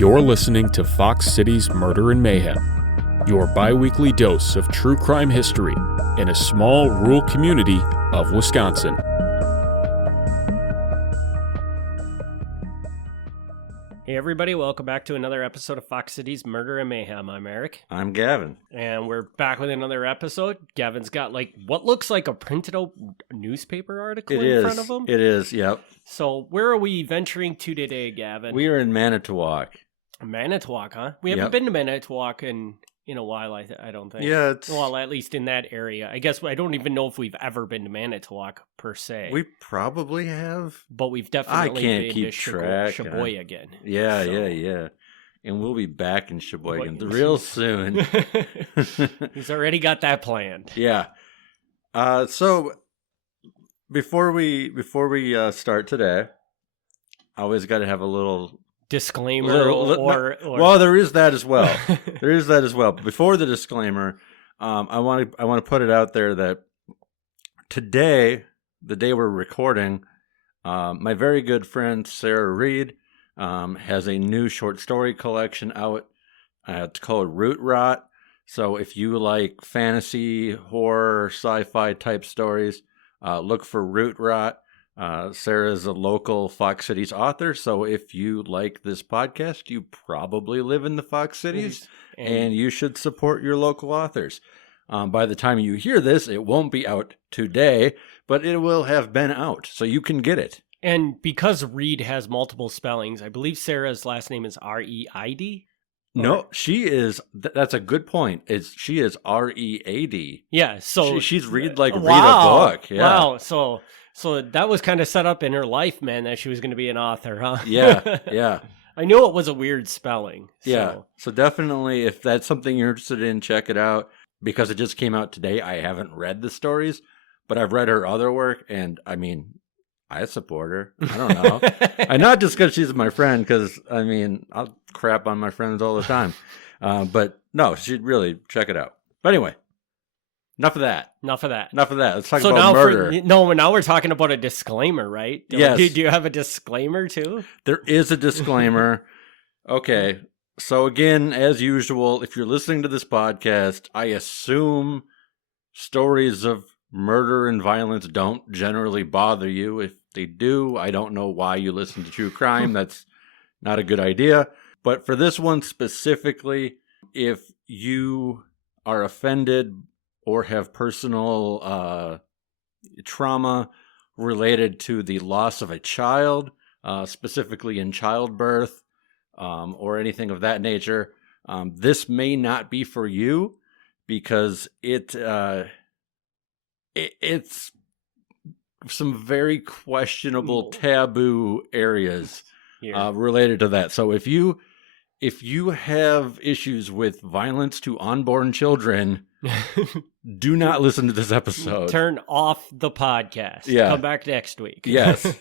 You're listening to Fox City's Murder and Mayhem, your bi-weekly dose of true crime history in a small rural community of Wisconsin. Hey everybody, welcome back to another episode of Fox City's Murder and Mayhem. I'm Eric. I'm Gavin. And we're back with another episode. Gavin's got what looks like a printed out newspaper article in front of him. It is, yep. So where are we venturing to today, Gavin? We are in Manitowoc. Manitowoc, huh? We haven't been to Manitowoc in a while, I don't think. Yeah. Well, at least in that area. I guess I don't even know if we've ever been to Manitowoc, per se. We probably have. But we've definitely been to track. Sheboygan. Yeah. And we'll be back in Sheboygan real soon. He's already got that planned. Yeah. So before we start today, I always got to have a little disclaimer or well, there is that as well. But before the disclaimer, I want to put it out there that today, the day we're recording, my very good friend Sarah Reed has a new short story collection out. It's called Root Rot. So if you like fantasy, horror, sci-fi type stories, look for Root Rot. Sarah is a local Fox Cities author, so if you like this podcast, you probably live in the Fox Cities, and you should support your local authors. By the time you hear this, it won't be out today, but it will have been out, so you can get it. And because Reed has multiple spellings, I believe Sarah's last name is R-E-I-D? No, she is. That's a good point. She is R-E-A-D. Yeah, so she's read a book. Yeah. Wow, so that was kind of set up in her life, man, that she was going to be an author, huh? Yeah. I knew it was a weird spelling. So. Yeah, so definitely, if that's something you're interested in, check it out. Because it just came out today, I haven't read the stories, but I've read her other work, and I mean, I support her. I don't know. And not just because she's my friend, because, I mean, I'll crap on my friends all the time. But no, she'd really check it out. But anyway. Enough of that. Let's talk about murder. Now we're talking about a disclaimer, right? Yes. Do you have a disclaimer too? There is a disclaimer. Okay. So again, as usual, if you're listening to this podcast, I assume stories of murder and violence don't generally bother you. If they do, I don't know why you listen to true crime. That's not a good idea. But for this one specifically, if you are offended or have personal trauma related to the loss of a child, specifically in childbirth, or anything of that nature, this may not be for you because it's some very questionable taboo areas related to that. So if you have issues with violence to unborn children, do not listen to this episode. Turn off the podcast. Yeah. Come back next week. Yes.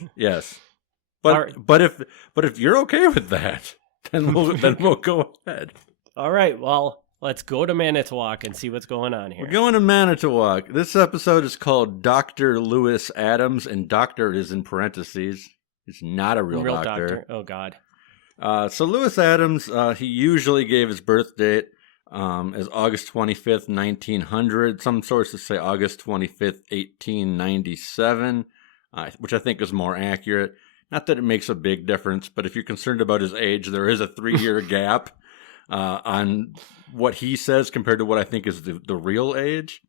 But if you're okay with that, then we'll go ahead. All right. Well, let's go to Manitowoc and see what's going on here. We're going to Manitowoc. This episode is called Dr. Lewis Adams, and doctor is in parentheses. He's not a real doctor. Oh God. So Lewis Adams, he usually gave his birth date as August 25th, 1900. Some sources say August 25th, 1897, which I think is more accurate. Not that it makes a big difference, but if you're concerned about his age, there is a 3-year gap on what he says compared to what I think is the real age.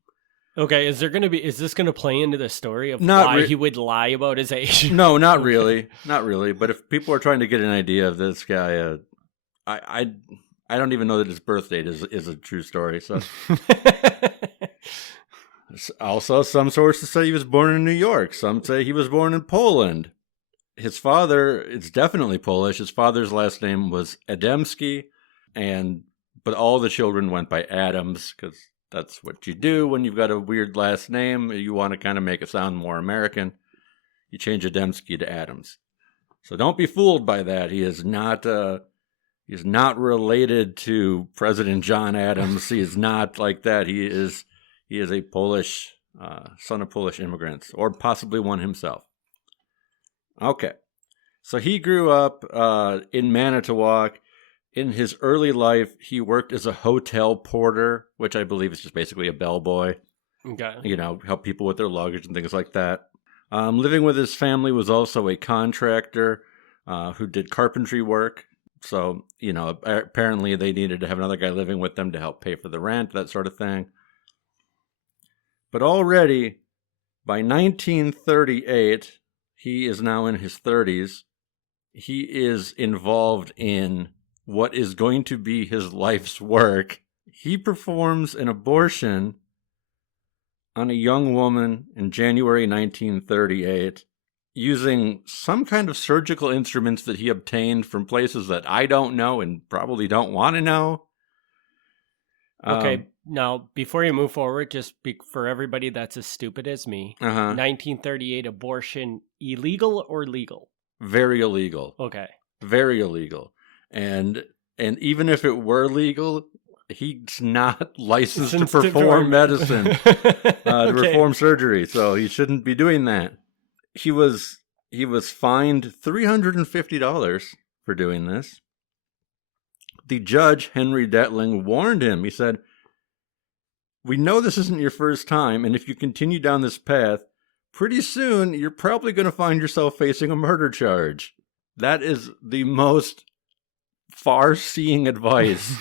Okay, is this going to play into the story of why he would lie about his age? No, not really. Not really. But if people are trying to get an idea of this guy, I don't even know that his birth date is a true story. So, also, some sources say he was born in New York. Some say he was born in Poland. His father, it's definitely Polish. His father's last name was Adamski, but all the children went by Adams because that's what you do when you've got a weird last name. You want to kind of make it sound more American. You change Adamski to Adams. So don't be fooled by that. He is not related to President John Adams. He is not like that. He is a Polish son of Polish immigrants, or possibly one himself. Okay. So he grew up in Manitowoc. In his early life, he worked as a hotel porter, which I believe is just basically a bellboy. Okay. You know, help people with their luggage and things like that. Living with his family was also a contractor who did carpentry work. So, you know, apparently they needed to have another guy living with them to help pay for the rent, that sort of thing. But already, by 1938, he is now in his 30s. He is involved in what is going to be his life's work. He performs an abortion on a young woman in January 1938 using some kind of surgical instruments that he obtained from places that I don't know and probably don't want to know. Okay, now, before you move forward, just for everybody that's as stupid as me, 1938 abortion, illegal or legal? Very illegal. Okay. Very illegal. And even if it were legal, he's not licensed to perform medicine, to perform surgery, so he shouldn't be doing that. He was fined $350 for doing this. The judge, Henry Detling, warned him. He said, "We know this isn't your first time, and if you continue down this path, pretty soon you're probably going to find yourself facing a murder charge." That is the most far-seeing advice.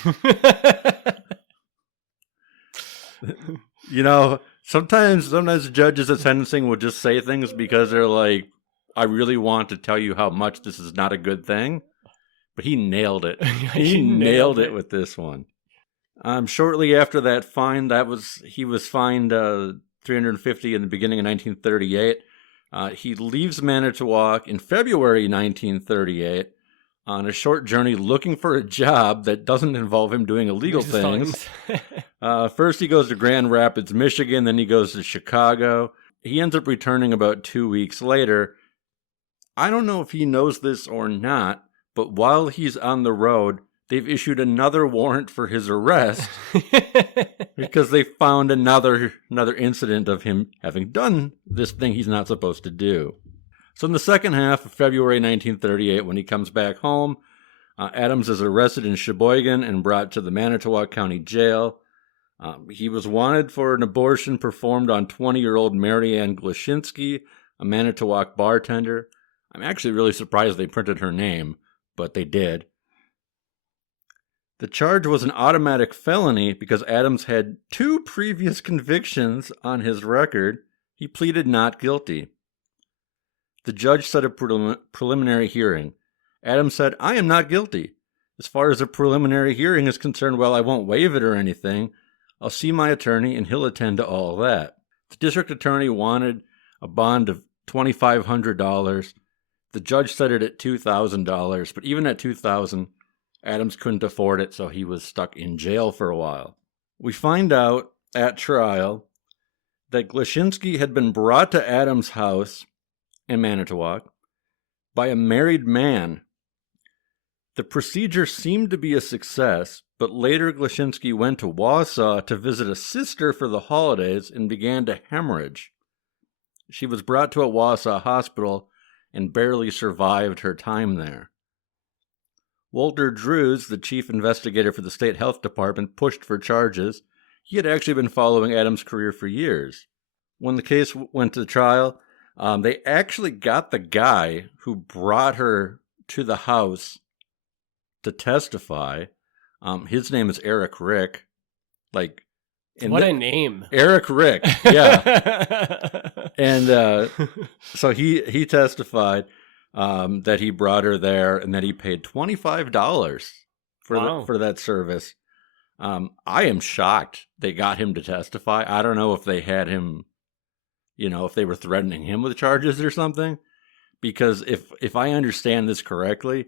You know, sometimes judges at sentencing will just say things because they're like, I really want to tell you how much this is not a good thing. But he nailed it. He nailed it with this one. Shortly after that fine, he was fined $350 in the beginning of 1938. He leaves Manitowoc in February 1938 on a short journey looking for a job that doesn't involve him doing illegal things. First he goes to Grand Rapids, Michigan, then he goes to Chicago. He ends up returning about 2 weeks later. I don't know if he knows this or not, but while he's on the road, they've issued another warrant for his arrest because they found another incident of him having done this thing he's not supposed to do. So in the second half of February 1938, when he comes back home, Adams is arrested in Sheboygan and brought to the Manitowoc County Jail. He was wanted for an abortion performed on 20-year-old Mary Ann Glashinsky, a Manitowoc bartender. I'm actually really surprised they printed her name, but they did. The charge was an automatic felony because Adams had 2 previous convictions on his record. He pleaded not guilty. The judge set a preliminary hearing. Adams said, "I am not guilty. As far as a preliminary hearing is concerned, well, I won't waive it or anything. I'll see my attorney and he'll attend to all that." The district attorney wanted a bond of $2,500. The judge set it at $2,000, but even at $2,000, Adams couldn't afford it, so he was stuck in jail for a while. We find out at trial that Glashinsky had been brought to Adams' house in Manitowoc by a married man. The procedure seemed to be a success, but later Glashinsky went to Wausau to visit a sister for the holidays and began to hemorrhage. She was brought to a Wausau hospital and barely survived her time there. Walter Drews, the chief investigator for the state health department, pushed for charges. He had actually been following Adams' career for years. When the case went to trial, they actually got the guy who brought her to the house to testify. His name is Eric Rick. What a name. Eric Rick, yeah. And so he testified that he brought her there and that he paid $25 for that service. I am shocked they got him to testify. I don't know if they had him, if they were threatening him with charges or something. Because if I understand this correctly,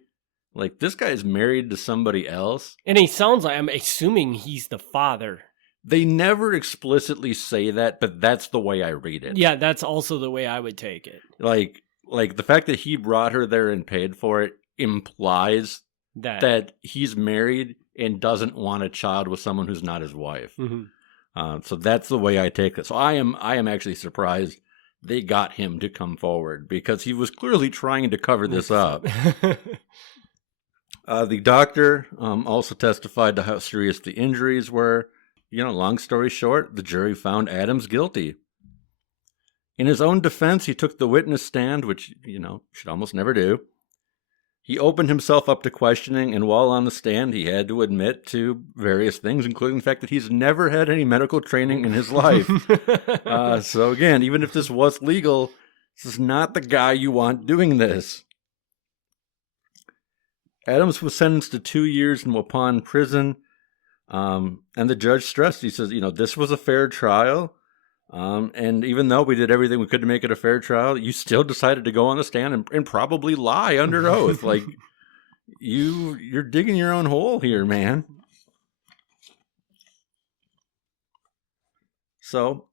this guy is married to somebody else. And he sounds like, I'm assuming he's the father. They never explicitly say that, but that's the way I read it. Yeah, that's also the way I would take it. Like the fact that he brought her there and paid for it implies that he's married and doesn't want a child with someone who's not his wife. Mm-hmm. So that's the way I take it. So I am actually surprised they got him to come forward because he was clearly trying to cover this up. The doctor also testified to how serious the injuries were. Long story short, the jury found Adams guilty. In his own defense, he took the witness stand, which, should almost never do. He opened himself up to questioning, and while on the stand, he had to admit to various things, including the fact that he's never had any medical training in his life. So again, even if this was legal, this is not the guy you want doing this. Adams was sentenced to 2 years in Waupun prison, and the judge stressed, he says, this was a fair trial. And even though we did everything we could to make it a fair trial, you still decided to go on the stand and probably lie under oath. Like, you're digging your own hole here, man. So,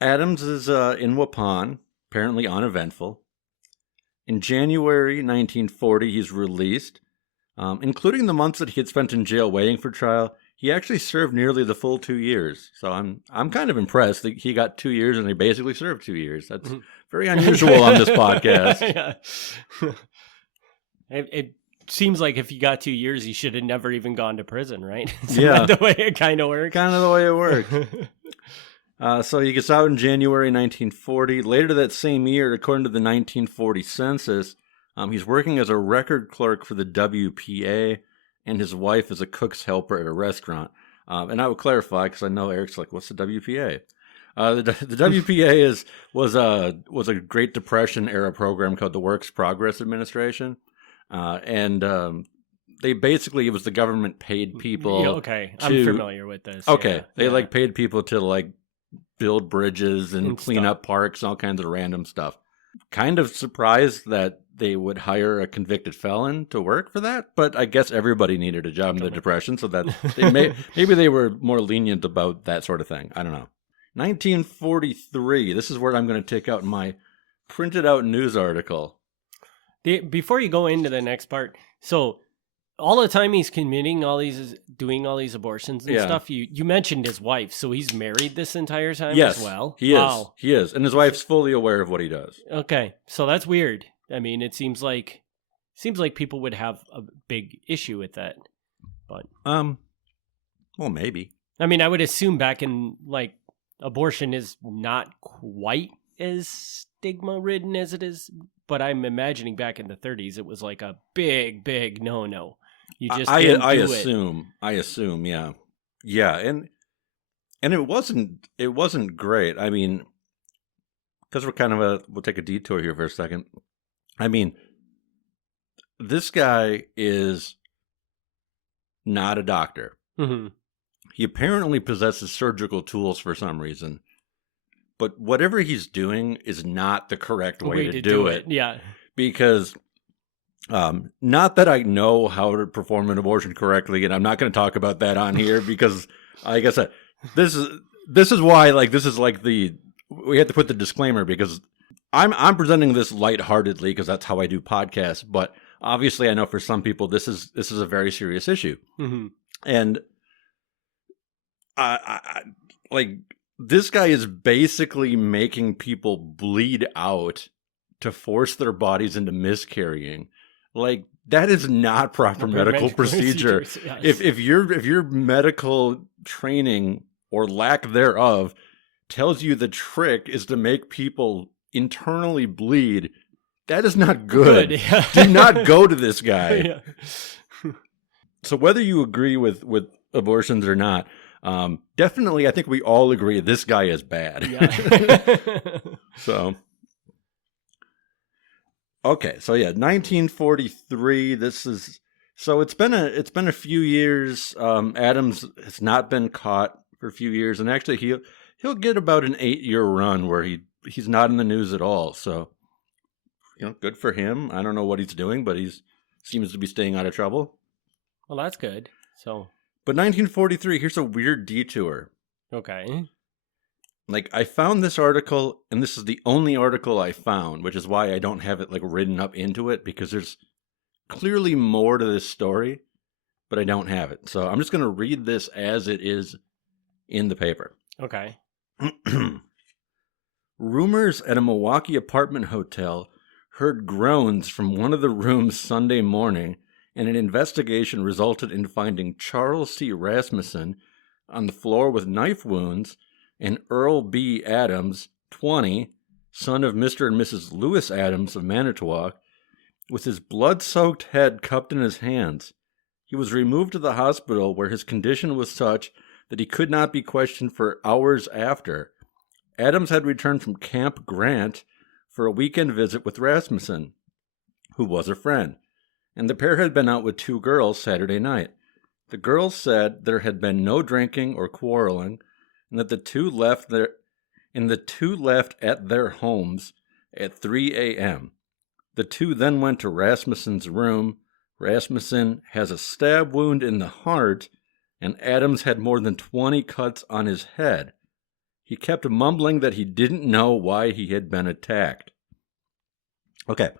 Adams is in Waupun, apparently uneventful. In January 1940, he's released, including the months that he had spent in jail waiting for trial. He actually served nearly the full 2 years. So I'm kind of impressed that he got 2 years and he basically served 2 years. That's very unusual on this podcast. Yeah. It seems like if he got 2 years, he should have never even gone to prison, right? Isn't that the way it kind of works? Kind of the way it worked. So he gets out in January 1940. Later that same year, according to the 1940 census, he's working as a record clerk for the WPA, and his wife is a cook's helper at a restaurant. And I would clarify, because I know Eric's like, what's the WPA? The WPA was a Great Depression era program called the Works Progress Administration. And they basically, it was the government paid people. Yeah, okay, I'm familiar with this. Okay, they paid people to build bridges and clean up parks and all kinds of random stuff. Kind of surprised that they would hire a convicted felon to work for that, but I guess everybody needed a job in the Depression, so that maybe they were more lenient about that sort of thing. I don't know. 1943. This is where I'm going to take out my printed out news article. Before you go into the next part, so all the time he's doing all these abortions and stuff, you mentioned his wife, so he's married this entire time as well? He is. Wow. He is, and his wife's fully aware of what he does. Okay, so that's weird. I mean, it seems like people would have a big issue with that, but well, maybe. I mean, I would assume back in abortion is not quite as stigma ridden as it is, but I'm imagining back in the 30s it was like a big no. You just I assume, yeah, and it wasn't great. I mean, because we're we'll take a detour here for a second. I mean, this guy is not a doctor. Mm-hmm. He apparently possesses surgical tools for some reason, but whatever he's doing is not the correct way to do it. Yeah. Because, not that I know how to perform an abortion correctly, and I'm not going to talk about that on here because, like I said, this is why, we have to put the disclaimer, because I'm presenting this lightheartedly because that's how I do podcasts, but obviously I know for some people this is a very serious issue. Mm-hmm. And I this guy is basically making people bleed out to force their bodies into miscarrying. That is not proper medical procedure. Yes. If your medical training or lack thereof tells you the trick is to make people internally bleed, that is not good. Yeah. Do not go to this guy. Yeah. So whether you agree with abortions or not, definitely I think we all agree this guy is bad. Yeah. So okay, so 1943. It's been a few years. Adams has not been caught for a few years, and actually he'll get about an 8-year run where he's not in the news at all. So, good for him. I don't know what he's doing, but he seems to be staying out of trouble. Well, that's good. So, but 1943, here's a weird detour. Okay. I found this article, and this is the only article I found, which is why I don't have it written up into it, because there's clearly more to this story, but I don't have it. So I'm just going to read this as it is in the paper. Okay. Rumors at a Milwaukee apartment hotel heard groans from one of the rooms Sunday morning and an investigation resulted in finding Charles C. Rasmussen on the floor with knife wounds and Earl B. Adams, 20, son of Mr. and Mrs. Lewis Adams of Manitowoc, with his blood-soaked head cupped in his hands. He was removed to the hospital where his condition was such that he could not be questioned for hours after. Adams had returned from Camp Grant for a weekend visit with Rasmussen, who was a friend, and the pair had been out with 2 girls Saturday night. The girls said there had been no drinking or quarreling, and that the two left at their homes at 3 a.m. The two then went to Rasmussen's room. Rasmussen has a stab wound in the heart, and Adams had more than 20 cuts on his head. He kept mumbling that he didn't know why he had been attacked. Okay.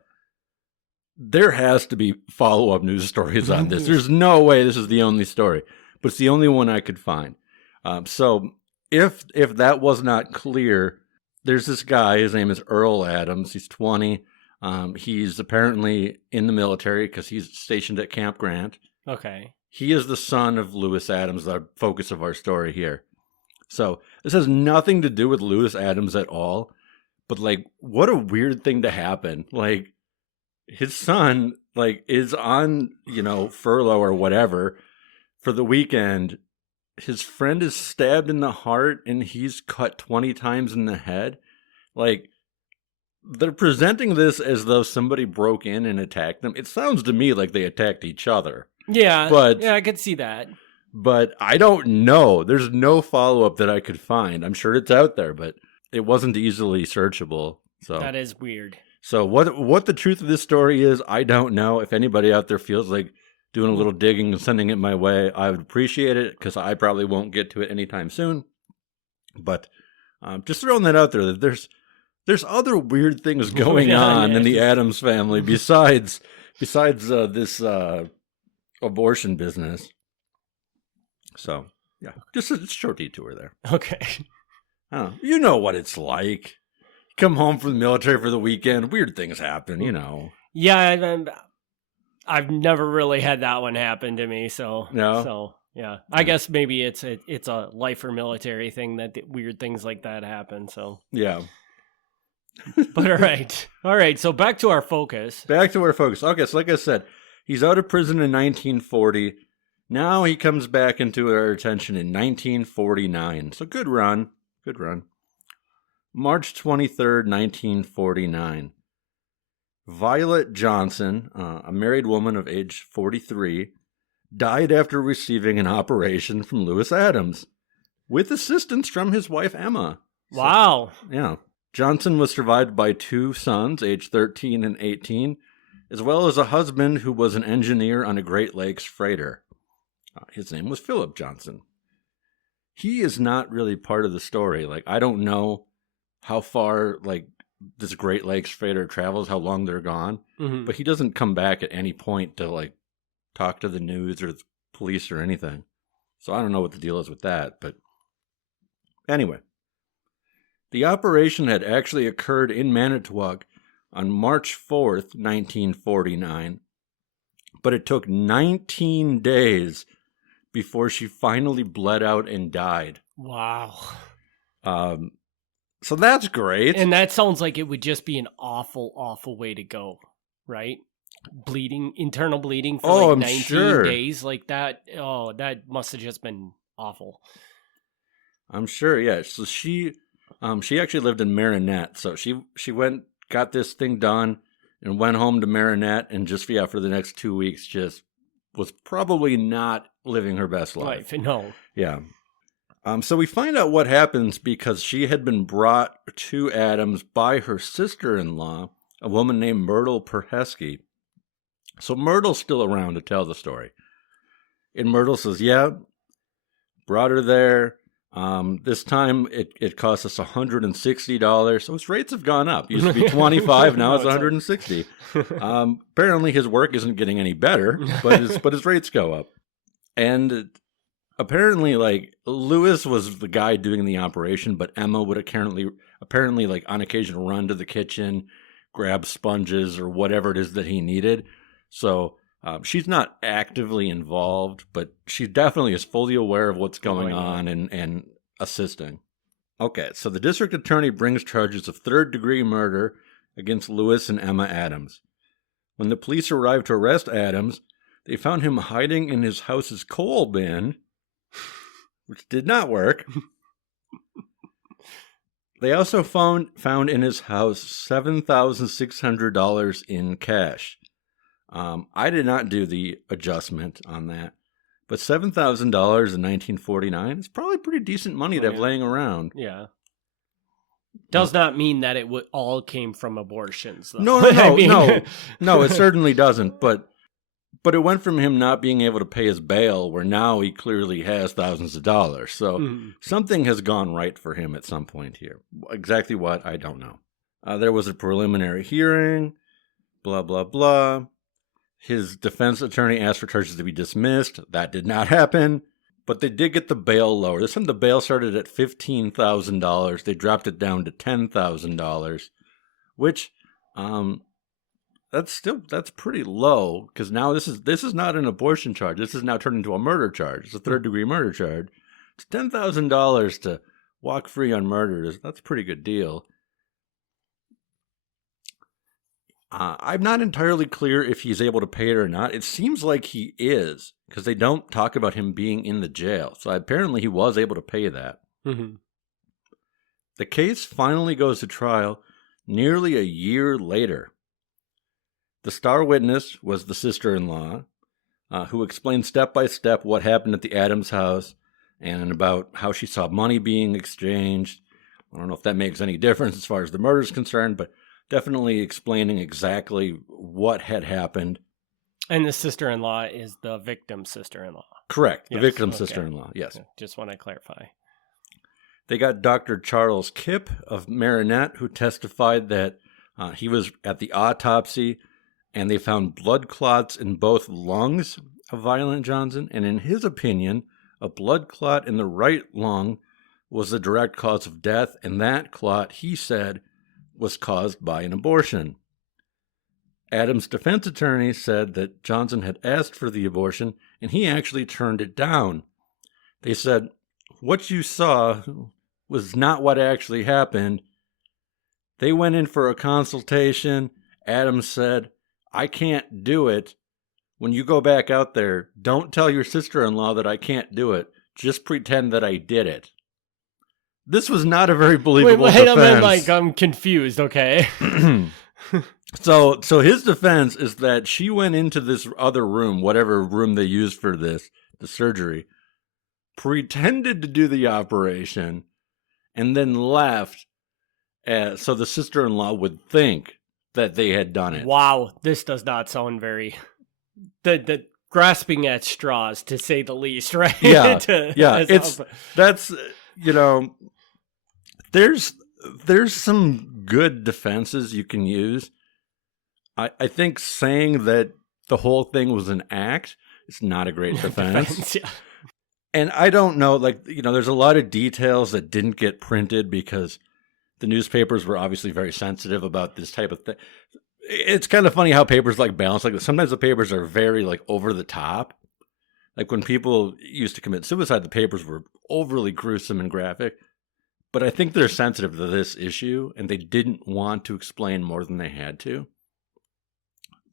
There has to be follow-up news stories on this. There's no way this is the only story, but it's the only one I could find. So if that was not clear, there's this guy. His name is Earl Adams. He's 20. He's apparently in the military because he's stationed at Camp Grant. Okay. He is the son of Lewis Adams, the focus of our story here. So this has nothing to do with Lewis Adams at all. But, like, what a weird thing to happen. Like, his son, like, is on, furlough or whatever for the weekend. His friend is stabbed in the heart and he's cut 20 times in the head. Like, they're presenting this as though somebody broke in and attacked them. It sounds to me like they attacked each other. Yeah, but I could see that. But I don't know. There's no follow-up that I could find. I'm sure it's out there, but it wasn't easily searchable. So that is weird. So what the truth of this story is, I don't know. If anybody out there feels like doing a little digging and sending it my way, I would appreciate it, because I probably won't get to it anytime soon. But just throwing that out there, that there's other weird things going on in the Adams family besides this abortion business. So yeah, just a short detour there. Okay. You know what it's like. Come home from the military for the weekend, weird things happen, Yeah, I've never really had that one happen to me, so no. So yeah, I guess maybe it's a life or military thing that weird things like that happen. So yeah. But all right. So back to our focus. Okay, so like I said, he's out of prison in 1940. Now he comes back into our attention in 1949. So good run. March 23rd, 1949. Violet Johnson, a married woman of age 43, died after receiving an operation from Lewis Adams, with assistance from his wife Emma. Wow. So, yeah. Johnson was survived by 2 sons, aged 13 and 18, as well as a husband who was an engineer on a Great Lakes freighter. His name was Philip Johnson. He is not really part of the story. Like, I don't know how far, like, this Great Lakes freighter travels, how long they're gone, but he doesn't come back at any point to, like, talk to the news or the police or anything. So I don't know what the deal is with that, but anyway. The operation had actually occurred in Manitowoc on March 4th, 1949, but it took 19 days before she finally bled out and died. Wow. So that's great. And that sounds like it would just be an awful, awful way to go, right? Internal bleeding for 19 days like that. Oh, that must have just been awful. I'm sure, yeah. So she actually lived in Marinette. So she got this thing done and went home to Marinette, and just for the next 2 weeks just was probably not living her best life. No. Yeah. So we find out what happens because she had been brought to Adams by her sister-in-law, a woman named Myrtle Perhesky. So Myrtle's still around to tell the story. And Myrtle says, yeah, brought her there. This time it cost us $160. So his rates have gone up. It used to be $25, now it's $160. Apparently his work isn't getting any better, but his rates go up. And apparently, like, Lewis was the guy doing the operation, but Emma would apparently, like, on occasion run to the kitchen, grab sponges or whatever it is that he needed. So She's not actively involved, but she definitely is fully aware of what's going on and assisting. Okay, so the district attorney brings charges of third-degree murder against Lewis and Emma Adams. When the police arrived to arrest Adams, they found him hiding in his house's coal bin, which did not work. They also found in his house $7,600 in cash. I did not do the adjustment on that, but $7,000 in 1949 is probably pretty decent money to have laying around. Yeah. Does not mean that it all came from abortions, though. No, no, it certainly doesn't. But it went from him not being able to pay his bail, where now he clearly has thousands of dollars. So something has gone right for him at some point here. Exactly what, I don't know. There was a preliminary hearing, blah, blah, blah. His defense attorney asked for charges to be dismissed. That did not happen. But they did get the bail lower. This time the bail started at $15,000. They dropped it down to $10,000, which that's pretty low, because now this is not an abortion charge. This is now turned into a murder charge. It's a third-degree murder charge. It's $10,000 to walk free on murder. That's a pretty good deal. I'm not entirely clear if he's able to pay it or not. It seems like he is, because they don't talk about him being in the jail. So apparently he was able to pay that. Mm-hmm. The case finally goes to trial nearly a year later. The star witness was the sister-in-law, who explained step by step what happened at the Adams house and about how she saw money being exchanged. I don't know if that makes any difference as far as the murder is concerned, but definitely explaining exactly what had happened. And the sister-in-law is the victim's sister-in-law. Correct. The Yes, victim's okay. sister-in-law, yes. Just want to clarify. They got Dr. Charles Kipp of Marinette, who testified that he was at the autopsy, and they found blood clots in both lungs of Violet Johnson. And in his opinion, a blood clot in the right lung was the direct cause of death, and that clot, he said, was caused by an abortion. Adams' defense attorney said that Johnson had asked for the abortion, and he actually turned it down. They said, what you saw was not what actually happened. They went in for a consultation. Adams said, I can't do it. When you go back out there, don't tell your sister-in-law that I can't do it. Just pretend that I did it. This was not a very believable defense. I'm confused, okay? So his defense is that she went into this other room, whatever room they used for the surgery, pretended to do the operation, and then left so the sister-in-law would think that they had done it. Wow, this does not sound very... The grasping at straws, to say the least, right? Yeah, that's, there's some good defenses you can use. I think saying that the whole thing was an act is not a great defense. Yeah. And I don't know, there's a lot of details that didn't get printed because the newspapers were obviously very sensitive about this type of thing. It's kind of funny how papers balance like this. Sometimes the papers are very over the top. Like when people used to commit suicide, the papers were overly gruesome and graphic. But I think they're sensitive to this issue, and they didn't want to explain more than they had to.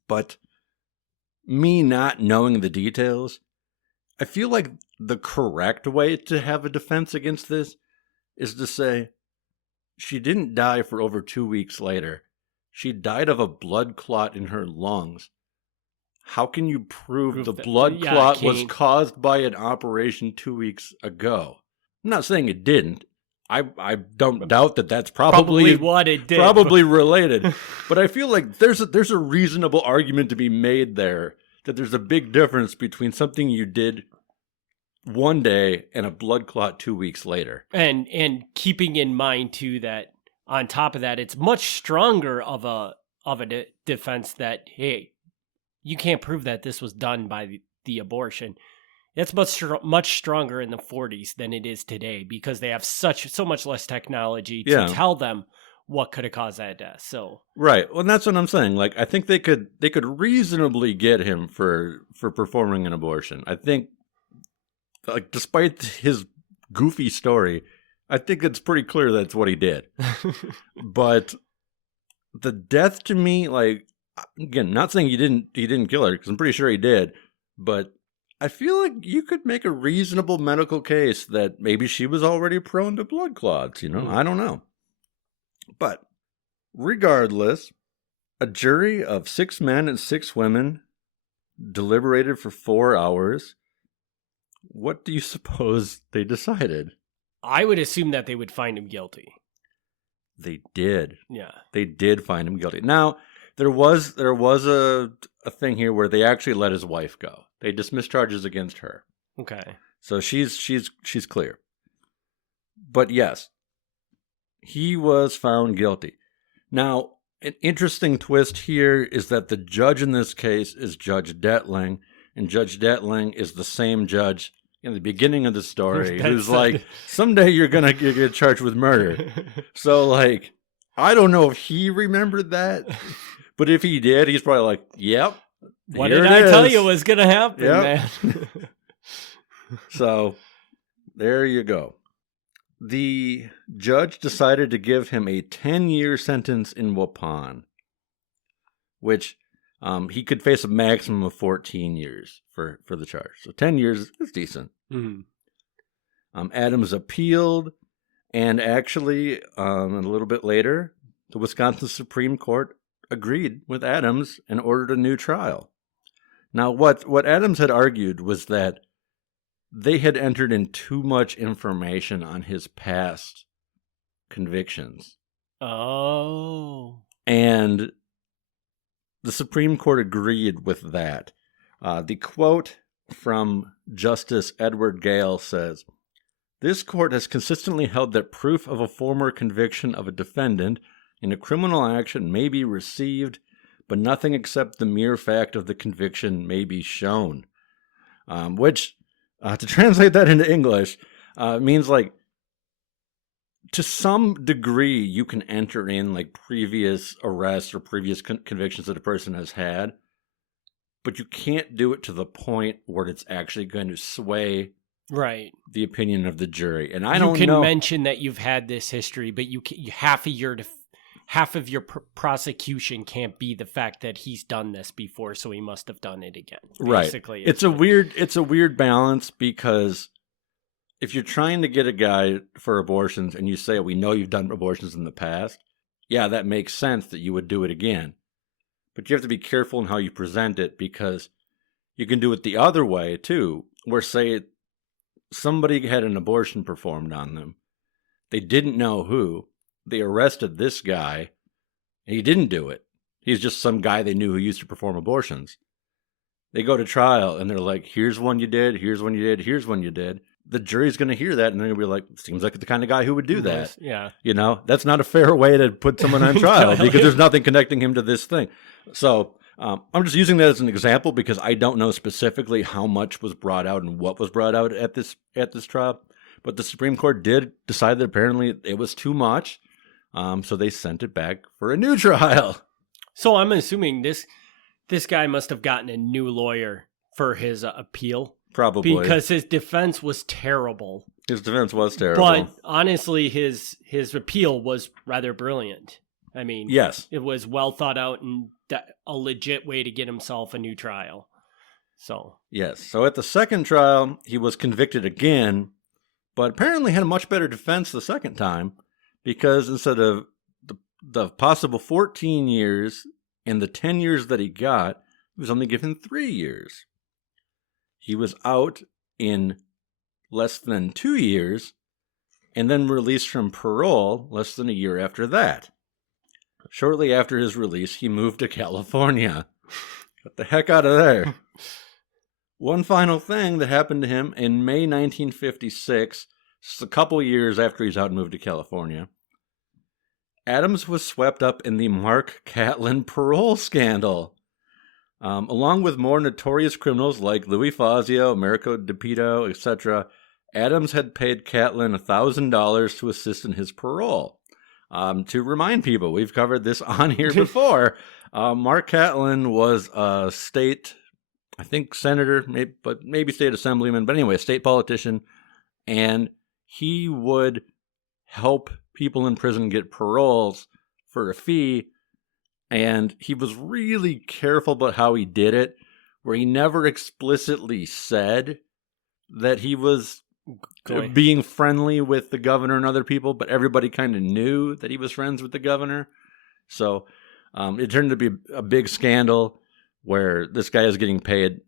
But me not knowing the details, I feel like the correct way to have a defense against this is to say, she didn't die for over 2 weeks later. She died of a blood clot in her lungs. How can you prove the blood clot was caused by an operation 2 weeks ago? I'm not saying it didn't. I don't doubt that that's probably what it did. Probably related. But I feel like there's a reasonable argument to be made there that there's a big difference between something you did one day and a blood clot 2 weeks later. And keeping in mind too that on top of that, it's much stronger of a defense that, hey, you can't prove that this was done by the abortion. It's much stronger in the 40s than it is today because they have so much less technology to tell them what could have caused that death. So right. Well, that's what I'm saying. Like, I think they could reasonably get him for performing an abortion. I think, like, despite his goofy story, I think it's pretty clear that's what he did. But the death to me, like, again, not saying he didn't kill her, because I'm pretty sure he did, but I feel like you could make a reasonable medical case that maybe she was already prone to blood clots, you know? I don't know. But regardless, a jury of 6 men and 6 women deliberated for 4 hours. What do you suppose they decided? I would assume that they would find him guilty. They did. Yeah. They did find him guilty. Now, there was a thing here where they actually let his wife go. They dismissed charges against her. Okay. So she's clear. But yes, he was found guilty. Now, an interesting twist here is that the judge in this case is Judge Detling, and Judge Detling is the same judge in the beginning of the story who's like, someday you're going to get charged with murder. So, like, I don't know if he remembered that, but if he did, he's probably like, yep. What did I tell you was going to happen, man? So, there you go. The judge decided to give him a 10-year sentence in Waupun, which he could face a maximum of 14 years for the charge. So 10 years is decent. Mm-hmm. Adams appealed, and actually, a little bit later, the Wisconsin Supreme Court agreed with Adams and ordered a new trial. Now, what Adams had argued was that they had entered in too much information on his past convictions. Oh. And the Supreme Court agreed with that. The quote from Justice Edward Gale says, "This court has consistently held that proof of a former conviction of a defendant in a criminal action may be received, but nothing except the mere fact of the conviction may be shown." Which, to translate that into English, means like, to some degree, you can enter in like previous arrests or previous convictions that a person has had, but you can't do it to the point where it's actually going to sway the opinion of the jury. And I don't know. You can mention that you've had this history, but half of your prosecution can't be the fact that he's done this before, so he must have done it again. Basically, right. It's a weird balance, because if you're trying to get a guy for abortions and you say, we know you've done abortions in the past, yeah, that makes sense that you would do it again. But you have to be careful in how you present it, because you can do it the other way too, where, say, somebody had an abortion performed on them. They didn't know who. They arrested this guy, and he didn't do it. He's just some guy they knew who used to perform abortions. They go to trial, and they're like, here's one you did, here's one you did, here's one you did. The jury's going to hear that, and they're going to be like, seems like the kind of guy who would do that. Yeah. You know, that's not a fair way to put someone on trial, because there's nothing connecting him to this thing. So I'm just using that as an example, because I don't know specifically how much was brought out and what was brought out at this trial. But the Supreme Court did decide that apparently it was too much. So they sent it back for a new trial. So I'm assuming this guy must have gotten a new lawyer for his appeal. Probably. Because his defense was terrible. His defense was terrible. But honestly, his appeal was rather brilliant. I mean, yes, it was well thought out and a legit way to get himself a new trial. So yes. So at the second trial, he was convicted again, but apparently had a much better defense the second time, because instead of the possible 14 years and the 10 years that he got, he was only given 3 years. He was out in less than 2 years, and then released from parole less than a year after that. Shortly after his release, he moved to California. Get the heck out of there. One final thing that happened to him in May 1956, just a couple years after he's out and moved to California, Adams was swept up in the Mark Catlin parole scandal. Along with more notorious criminals like Louis Fazio, Americo DePito, etc., Adams had paid Catlin $1,000 to assist in his parole. To remind people, we've covered this on here before. Mark Catlin was a state, I think senator, maybe state assemblyman, but anyway, state politician. And he would help people in prison get paroles for a fee. And he was really careful about how he did it, where he never explicitly said that he was being friendly with the governor and other people, but everybody kind of knew that he was friends with the governor. So it turned to be a big scandal where this guy is getting paid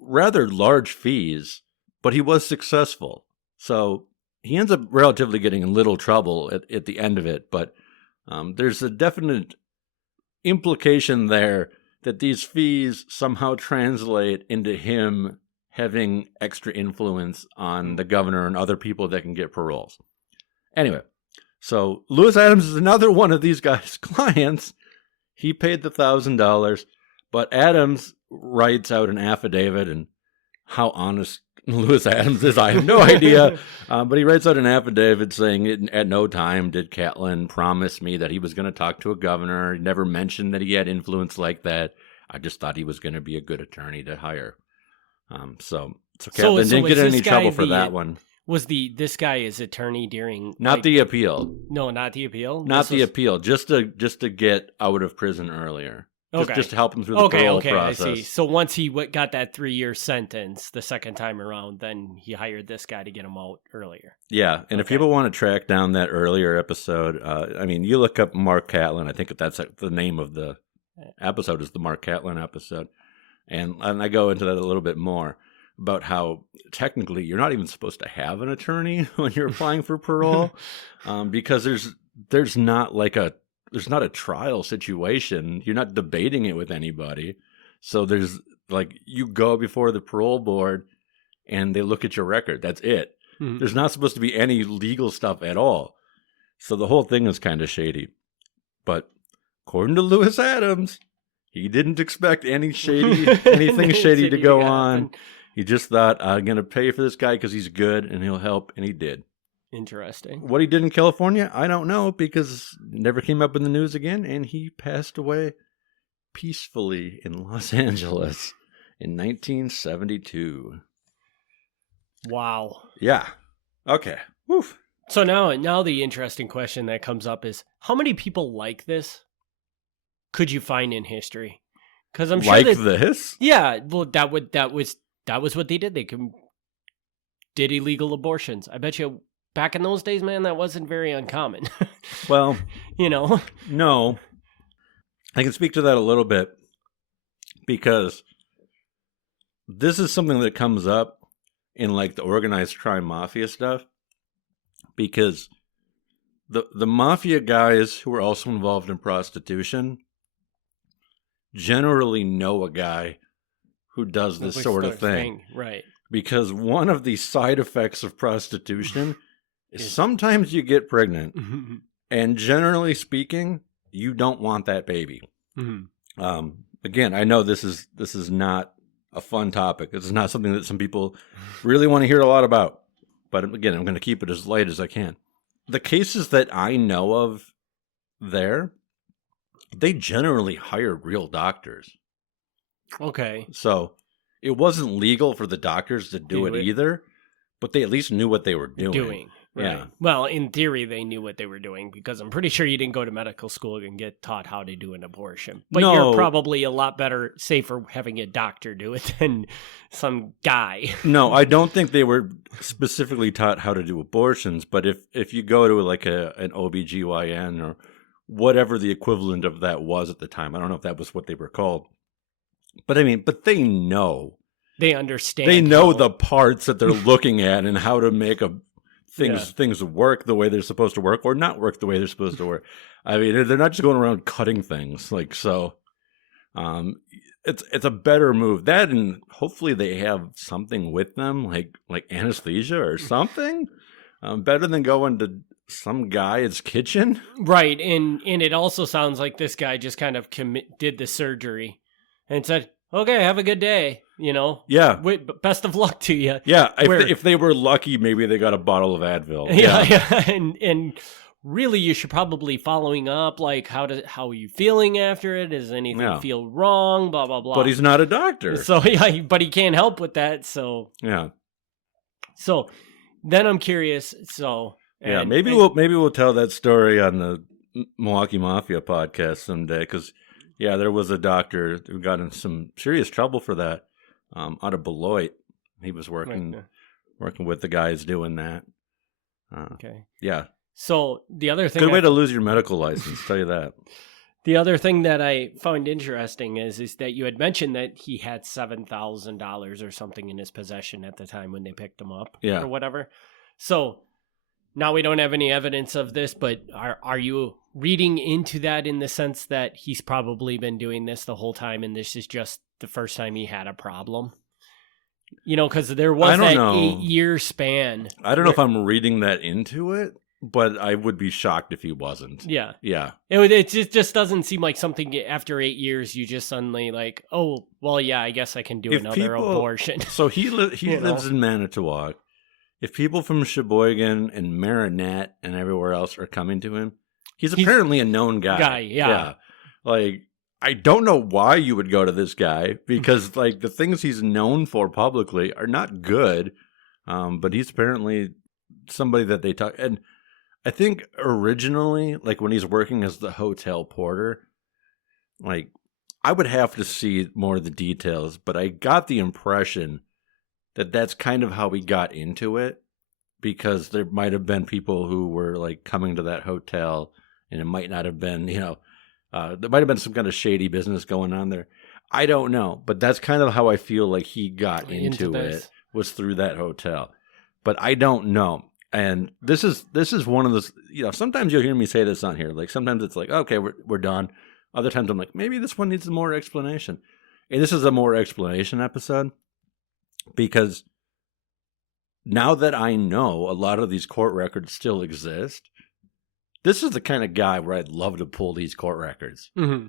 rather large fees, but he was successful. So he ends up relatively getting in little trouble at the end of it. But there's a definite implication there that these fees somehow translate into him having extra influence on the governor and other people that can get paroles. Anyway, so Lewis Adams is another one of these guys' clients. He paid the $1,000, but Adams writes out an affidavit, and how honest Lewis Adams is, I have no idea. But he writes out an affidavit saying, at no time did Catlin promise me that he was going to talk to a governor. He never mentioned that he had influence like that. I just thought he was going to be a good attorney to hire. So Catlin didn't get in any trouble for that one. Was this guy his attorney during the appeal? No, not the appeal. Appeal. Just to get out of prison earlier. Just to help him through the parole process. I see. So once he got that 3-year sentence the second time around, then he hired this guy to get him out earlier. Yeah, and if people want to track down that earlier episode, you look up Mark Catlin. I think that's the name of the episode is the Mark Catlin episode. And I go into that a little bit more about how technically you're not even supposed to have an attorney when you're applying for parole, because there's not a trial situation. You're not debating it with anybody. So there's you go before the parole board and they look at your record. That's it. Mm-hmm. There's not supposed to be any legal stuff at all. So the whole thing is kind of shady. But according to Lewis Adams, he didn't expect anything shady to go on. He just thought, I'm going to pay for this guy because he's good and he'll help. And he did. Interesting. What he did in California, I don't know, because it never came up in the news again. And he passed away peacefully in Los Angeles in 1972. Wow. Yeah. Okay. Woof. So now the interesting question that comes up is, how many people like this could you find in history? Because I'm sure this? Yeah. Well, that was what they did. They did illegal abortions. I bet you back in those days, man, that wasn't very uncommon. Well, No. I can speak to that a little bit because this is something that comes up in the organized crime mafia stuff, because the mafia guys who are also involved in prostitution generally know a guy who does this sort of thing. Right. Because one of the side effects of prostitution is sometimes you get pregnant. Mm-hmm. And generally speaking, you don't want that baby. Mm-hmm. Again, I know this is not a fun topic. This is not something that some people really want to hear a lot about. But again, I'm going to keep it as light as I can. The cases that I know of they generally hired real doctors. Okay. So it wasn't legal for the doctors to do it either, but they at least knew what they were doing. Right. Yeah. Well, in theory, they knew what they were doing, because I'm pretty sure you didn't go to medical school and get taught how to do an abortion. But you're probably a lot safer having a doctor do it than some guy. No, I don't think they were specifically taught how to do abortions. But if you go to an OBGYN or whatever the equivalent of that was at the time, I don't know if that was what they were called. But they know. They understand. They know the parts that they're looking at and how to make things work the way they're supposed to work or not work the way they're supposed to work. They're not just going around cutting things so. It's a better move. That, and hopefully they have something with them like anesthesia or something. Better than going to some guy's kitchen. Right, and it also sounds like this guy just kind of did the surgery and said, "Okay, have a good day." Yeah. Best of luck to you. Yeah, if they were lucky, maybe they got a bottle of Advil. Yeah. And really you should probably following up, like how are you feeling after it? Does anything feel wrong? Blah blah blah. But he's not a doctor, so yeah, but he can't help with that. So yeah. So then I'm curious. So maybe we'll tell that story on the Milwaukee Mafia podcast someday, because there was a doctor who got in some serious trouble for that out of Beloit. He was working with the guys doing that. Okay. Yeah. So the other thing, good way to lose your medical license. Tell you that. The other thing that I found interesting is that you had mentioned that he had $7,000 or something in his possession at the time when they picked him up, or whatever. So now we don't have any evidence of this, but are you reading into that in the sense that he's probably been doing this the whole time, and this is just the first time he had a problem? Because there was that 8-year span. I don't know if I'm reading that into it, but I would be shocked if he wasn't. Yeah. Yeah. It just doesn't seem like something after 8 years you just suddenly like, oh, well, yeah, I guess I can do another abortion. So he lives in Manitowoc. If people from Sheboygan and Marinette and everywhere else are coming to him, he's apparently a known guy. Yeah. Like, I don't know why you would go to this guy, because like the things he's known for publicly are not good. But he's apparently somebody that they talk. And I think originally, like when he's working as the hotel porter, like I would have to see more of the details, but I got the impression that that's kind of how he got into it, because there might have been people who were like coming to that hotel, and it might not have been, there might have been some kind of shady business going on there. I don't know, but that's kind of how I feel like he got into it, was through that hotel. But I don't know. And this is one of those, sometimes you'll hear me say this on here. Like sometimes it's like, okay, we're done. Other times I'm like, maybe this one needs more explanation. And this is a more explanation episode, because now that I know a lot of these court records still exist, this is the kind of guy where I'd love to pull these court records. Mm-hmm.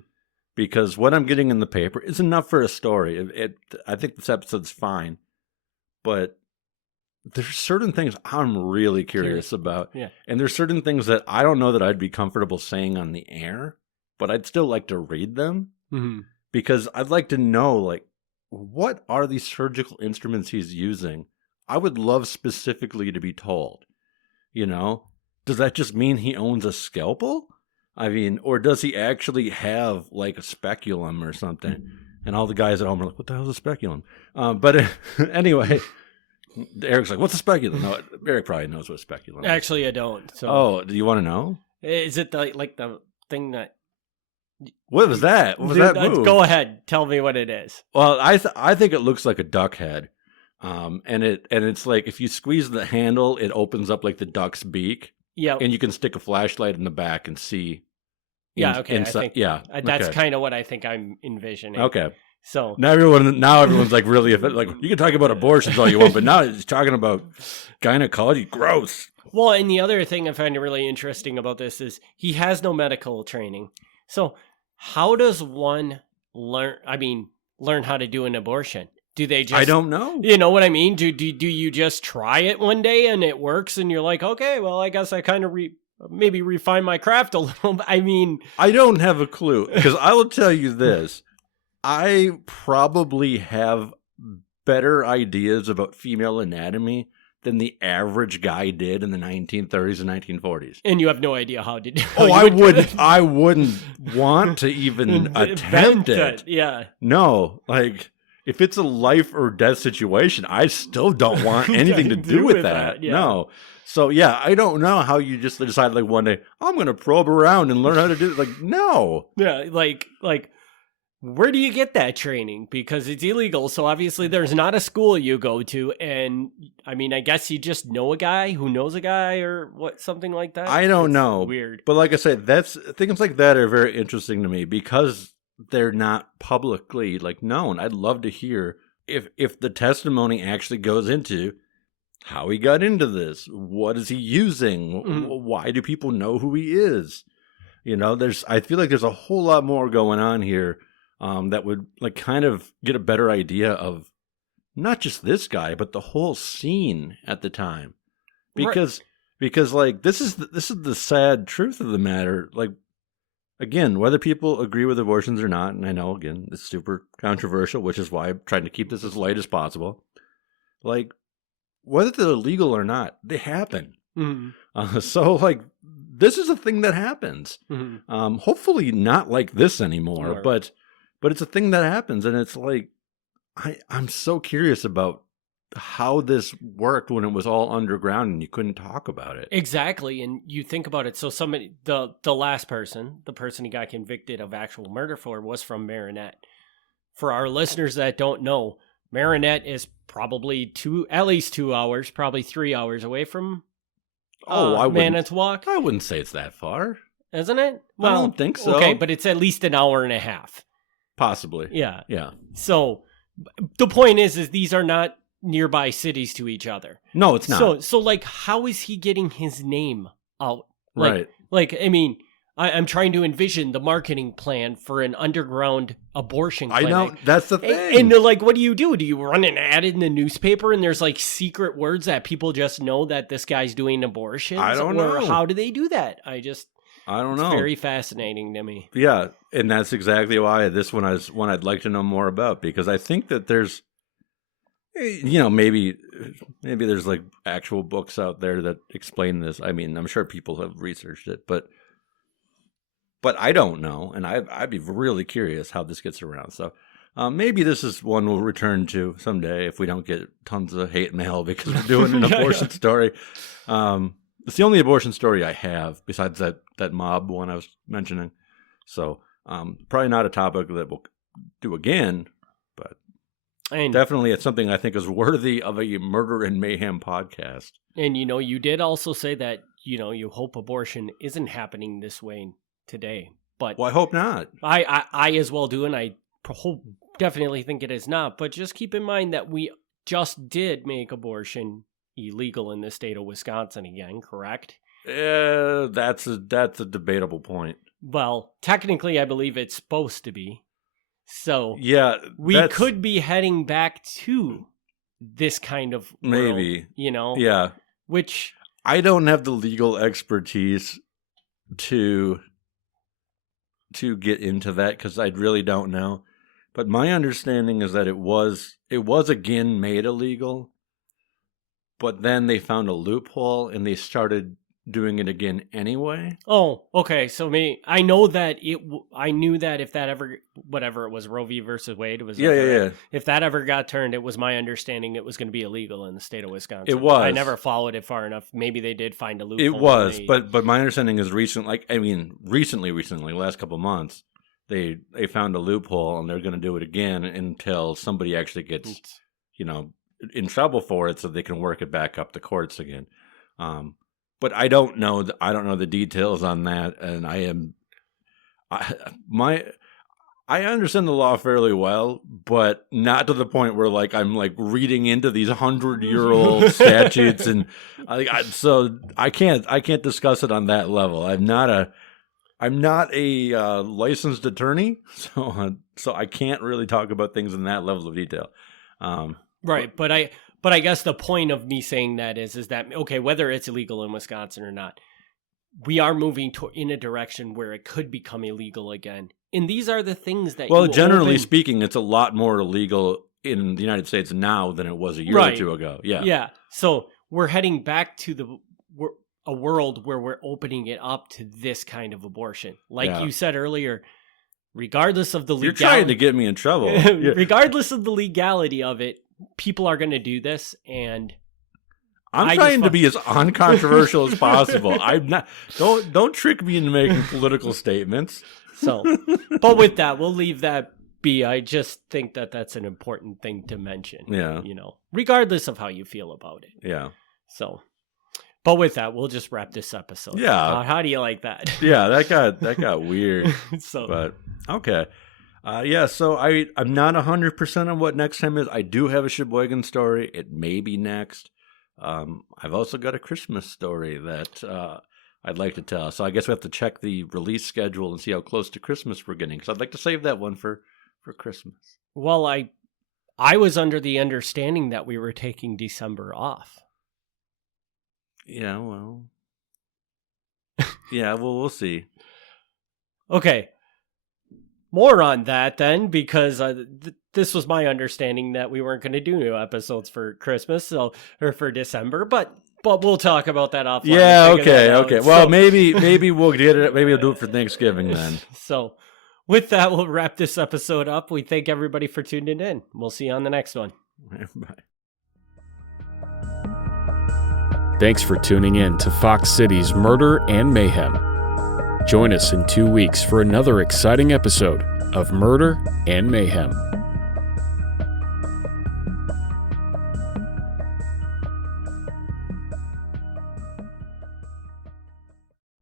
Because what I'm getting in the paper is enough for a story. I think this episode's fine, but there's certain things I'm really curious about. Yeah. And there's certain things that I don't know that I'd be comfortable saying on the air, but I'd still like to read them. Mm-hmm. Because I'd like to know, like, what are these surgical instruments he's using? I would love specifically to be told. Does that just mean he owns a scalpel? I mean, or does he actually have like a speculum or something? And all the guys at home are like, what the hell is a speculum? But anyway, Eric's like, what's a speculum? No, Eric probably knows what a speculum is. Actually, I don't. So. Oh, do you want to know? Is it like the thing that... What was that? What was that move? Go ahead. Tell me what it is. Well, I think it looks like a duck head. And it's like if you squeeze the handle, it opens up like the duck's beak. Yeah. And you can stick a flashlight in the back and see. Okay. Inside. That's kind of what I think I'm envisioning. Okay. So now everyone's like really like, you can talk about abortions all you want, but now it's talking about gynecology. Gross. Well, and the other thing I find really interesting about this is he has no medical training. So how does one learn how to do an abortion? Do they just... I don't know. You know what I mean? Do you just try it one day and it works and you're like, okay, well, I guess I kind of maybe refine my craft a little. I mean... I don't have a clue, because I will tell you this. I probably have better ideas about female anatomy than the average guy did in the 1930s and 1940s. And you have no idea how to do it. I wouldn't want to even attempt it. Yeah. No, like... If it's a life or death situation, I still don't want anything to do with that. Yeah. No. So, I don't know how you just decide, like, one day, I'm going to probe around and learn how to do it. Like, no. Yeah, like, where do you get that training? Because it's illegal, so obviously there's not a school you go to. And, I mean, I guess you just know a guy who knows a guy or something like that. I don't know. Weird. But like I said, things like that are very interesting to me, because they're not publicly known. I'd love to hear if the testimony actually goes into how he got into this. What is he using? Mm-hmm. Why do people know who he is? I feel like there's a whole lot more going on here that would kind of get a better idea of not just this guy, but the whole scene at the time. Because Because like this is the sad truth of the matter. Like, again, whether people agree with abortions or not, and I know again it's super controversial, which is why I'm trying to keep this as light as possible. Like, whether they're legal or not, they happen. So like this is a thing that happens. Hopefully not like this anymore, but it's a thing that happens, and it's like I'm so curious about how this worked when it was all underground and you couldn't talk about it. Exactly. And you think about it. So somebody, the last person, the person he got convicted of actual murder for, was from Marinette. For our listeners that don't know, Marinette is probably at least 2 hours, probably 3 hours away from Manitowoc. I wouldn't say it's that far. Isn't it? Well, I don't think so. Okay, but it's at least an hour and a half. Possibly. Yeah. Yeah. So the point is these are not nearby cities to each other. No, it's not. So like, how is he getting his name out? Right. Like, I mean, I'm trying to envision the marketing plan for an underground abortion clinic. I know, that's the thing. And like, what do? Do you run an ad in the newspaper and there's like secret words that people just know that this guy's doing abortions? I don't know. Or how do they do that? I don't know. It's very fascinating to me. Yeah, and that's exactly why this one is one I'd like to know more about, because I think that there's, maybe there's like actual books out there that explain this. I mean, I'm sure people have researched it, but I don't know, and I'd be really curious how this gets around. So maybe this is one we'll return to someday if we don't get tons of hate mail because we're doing an abortion story. It's the only abortion story I have besides that mob one I was mentioning. So probably not a topic that we'll do again, but definitely it's something I think is worthy of a Murder and Mayhem podcast. And you did also say that you hope abortion isn't happening this way today, but I hope not. I as well do, and I definitely think it is not. But just keep in mind that we just did make abortion illegal in the state of Wisconsin again, correct? That's a debatable point. Well, technically, I believe it's supposed to be. So yeah, we could be heading back to this kind of world, maybe. Yeah, which I don't have the legal expertise to get into that because I really don't know. But my understanding is that it was again made illegal, but then they found a loophole and they started doing it again anyway. Oh, okay. So I know that I knew that if that ever, whatever it was, Roe v. versus Wade was. Yeah. If that ever got turned, it was my understanding it was going to be illegal in the state of Wisconsin. It was. I never followed it far enough. Maybe they did find a loophole. It was, but my understanding is recently, last couple of months, they found a loophole and they're going to do it again until somebody actually gets, in trouble for it, so they can work it back up the courts again. But I don't know the details on that, and I understand the law fairly well, but not to the point where I'm reading into these 100-year-old statutes, and so I can't discuss it on that level. I'm not a licensed attorney, so I can't really talk about things in that level of detail. Right, but I guess the point of me saying that is that, okay, whether it's illegal in Wisconsin or not, we are moving in a direction where it could become illegal again. And these are the things that generally speaking, it's a lot more illegal in the United States now than it was a year or two ago. Yeah. Yeah. So we're heading back to a world where we're opening it up to this kind of abortion. You said earlier, regardless of the legality. You're trying to get me in trouble. Regardless of the legality of it, people are going to do this, and I'm trying to be as uncontroversial as possible. I'm not. Don't trick me into making political statements. So, but with that, we'll leave that be. I just think that that's an important thing to mention. Yeah. Regardless of how you feel about it. Yeah. So, but with that, we'll just wrap this episode. Yeah. How do you like that? Yeah, that got weird. But okay. So I'm not 100% on what next time is. I do have a Sheboygan story. It may be next. I've also got a Christmas story that I'd like to tell. So I guess we have to check the release schedule and see how close to Christmas we're getting. So I'd like to save that one for Christmas. Well, I was under the understanding that we were taking December off. Yeah, well. Yeah, well, we'll see. Okay. More on that then, because this was my understanding that we weren't going to do new episodes for Christmas or for December, but we'll talk about that offline. Yeah, and figure that okay. out. Well, So- maybe we'll get it. Maybe we'll do it for Thanksgiving then. So with that, we'll wrap this episode up. We thank everybody for tuning in. We'll see you on the next one. Bye. Thanks for tuning in to Fox City's Murder and Mayhem. Join us in 2 weeks for another exciting episode of Murder and Mayhem.